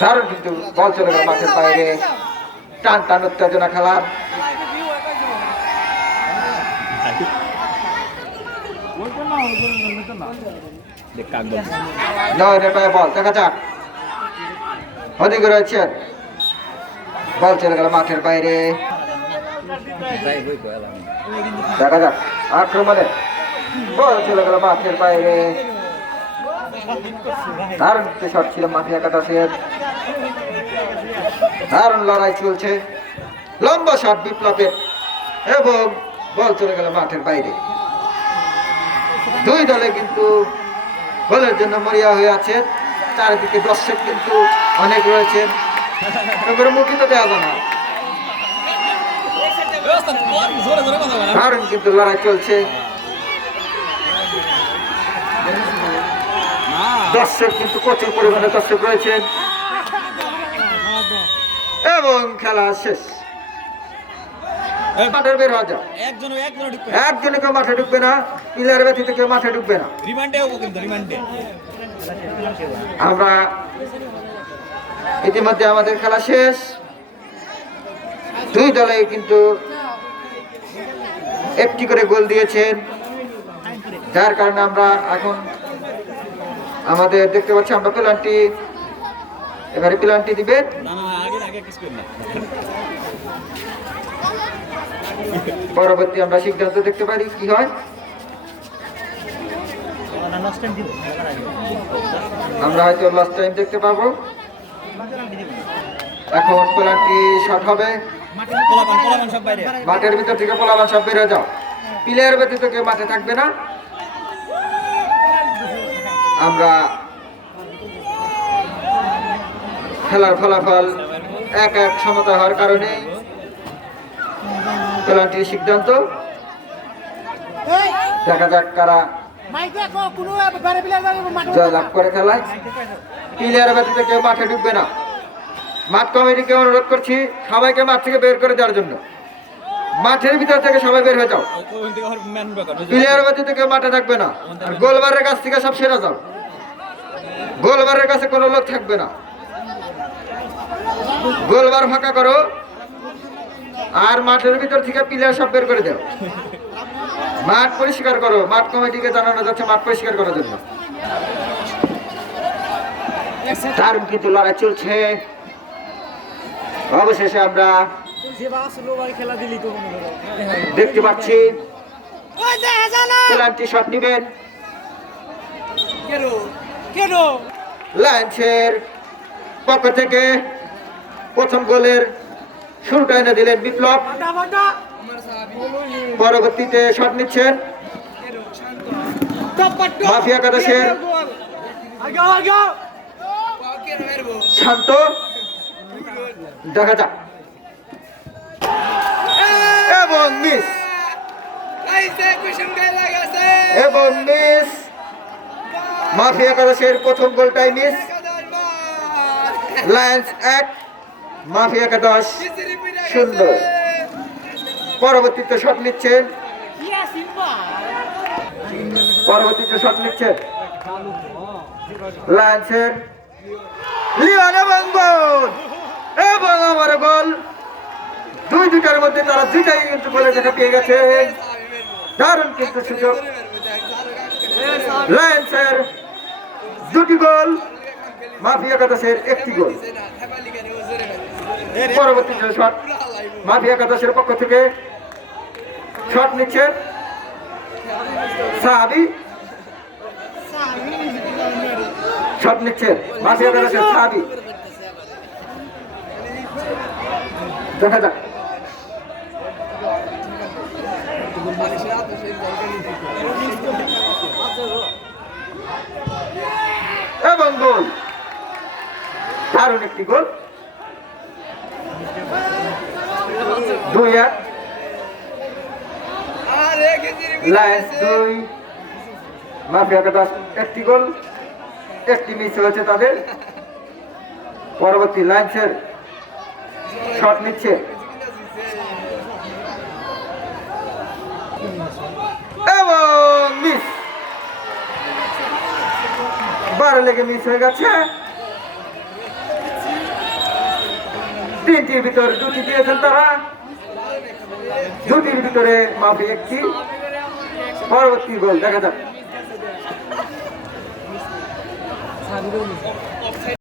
দারুণ কিন্তু বল চলে গেল মাঠের বাইরে। টান টান উত্তেজনা খেলার। নয়নের পায়ে বল, দেখা যাক ওদিকে রয়েছেন। বল চলে গেল মাঠের বাইরে, দেখা যাক আক্রমণে বল চলে গেল মাঠের বাইরে। দারুণ শট ছিল মাফিয়া একাদশের, দারুণ লড়াই চলছে, লম্বা শট বিপ্লবের এবং বল চলে গেল মাঠের বাইরে। দুই দলে কিন্তু গোলের জন্য মরিয়া হয়ে আছে, চারিদিকে দর্শক কিন্তু অনেক রয়েছেন, মুখী তো দেওয়া যায় না। দারুণ কিন্তু লড়াই চলছে, দর্শক কিন্তু প্রচুর পরিমাণে দর্শক রয়েছেন এবং খেলা শেষ। মাঠের বের হওয়া যাও, একজনে কেউ মাঠে ঢুকবে না, প্লেয়ার ব্যতীত কেউ মাঠে ঢুকবে না। আমরা ইতিমধ্যে আমাদের খেলা শেষ, দুই দলে কিন্তু একটি করে গোল দিয়েছেন, যার কারণে আমরা এখন আমাদের দেখতে পাচ্ছি আমরা পেনাল্টি, এবারে পেনাল্টি দিবেন। পরবর্তী আমরা সিদ্ধান্ত দেখতে পারি কি হয়। আমরা হয়তো লাস্ট টাইম দেখতে পাবো। এখন পেনাল্টি শট হবে, মাঠের ভিতর থেকে পোলাপান সব বেরিয়ে যাও, প্লেয়ার ব্যতীত কেউ মাঠে থাকবে না। আমরা খেলার ফলাফল 1-1 সমতা হওয়ার কারণে পেনাল্টির সিদ্ধান্ত। দেখা যাক কারা জয়লাভ করে খেলায়। প্লেয়ার ব্যতীত কেউ মাঠে ঢুকবে না। মাঠ কমিটিকে অনুরোধ করছি সবাইকে মাঠ থেকে বের করে দেওয়ার জন্য, মাঠের ভিতর থেকে সবাই বের হয়ে যাও, প্লেয়ার ব্যতীত কেউ মাঠে থাকবে না। আর গোলবারের কাছ থেকে সব সেরে যাও, গোলবারের কাছে কোনো লোক থাকবে না, গোলবার ফাঁকা করো আর মাঠের ভিতর থেকে প্লেয়ার সব বের করে দাও, মাঠ পরিষ্কার করো। মাঠ কমিটিকে জানানো যাচ্ছে মাঠ পরিষ্কার করার জন্য। দারুণ কিন্তু লড়াই চলছে, অবশেষে আমরা দেখতে পাচ্ছি পেনাল্টি শট নিবেন লায়ন্সের পক্ষ থেকে। প্রথম গোলের শুরুটা এনে দিলেন বিপ্লব, পরবর্তীতে শট নিচ্ছেন মাফিয়া একাদশের শান্ত। দেখা যাক এবং মিস, এবং মিস, মাফিয়া একাদশের প্রথম গোলটাই মিস। লায়ন্স 1, মাফিয়া একাদশ 0। পরবর্তীতে শট নিচ্ছেন, পরবর্তীতে শট নিচ্ছেন লায়ন্সের লিওন এবং গোল, এবং আমার গোল। দুইটার মধ্যে তারা দুইটাই কিন্তু গোলে দেখা পেয়ে গেছে। দারুণ কিন্তু সুযোগ, লায়ন্সের 2টি গোল, মাফিয়া একাদশের 1টি গোল। পরবর্তীতে শট মাফিয়া একাদশের পক্ষ থেকে শট নিচ্ছেন সাহাবি, শট নিচ্ছেন মাফিয়া একাদশের সাহাবি। দেখা যাক এবং গোল, দারুণ একটি গোল। 2-1 লায়ন্স 2, মাফিয়া একাদশ 1টি গোল, 1টি মিস হয়েছে তাদের। পরবর্তী লায়ন্সের শট নিচ্ছে এবং মিস, বারে লেগে মিস হয়ে গেছে। তিনটির ভিতরে দুটি দিয়েছেন তারা, দুটির ভিতরে মাফি একটি। পরবর্তী গোল দেখা যাক।